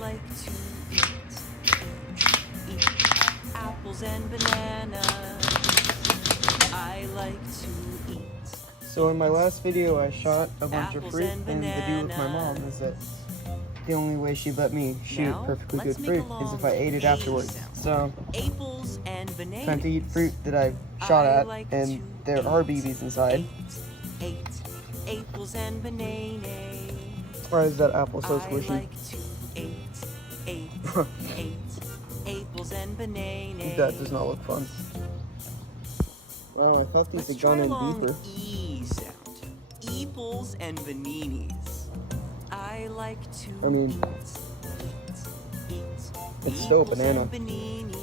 like to eat apples and bananas. I like to eat. So in my last video I shot a bunch of Apples fruit, and and the deal with my mom is that the only way she'd let me shoot Now, perfectly let's good make fruit a is if long I ate it A afterwards. sound. So, Apples and bananas. time to eat fruit that I shot I at, like and to there are BBs inside. Eight apples and bananas. Why is that apple so I squishy? like to eight apples and bananas. That does not look fun. Oh, I thought these Let's had gone try in long deeper. E sound. Apples and bananas. I like to I mean, eat it's still a apples banana. and bananas.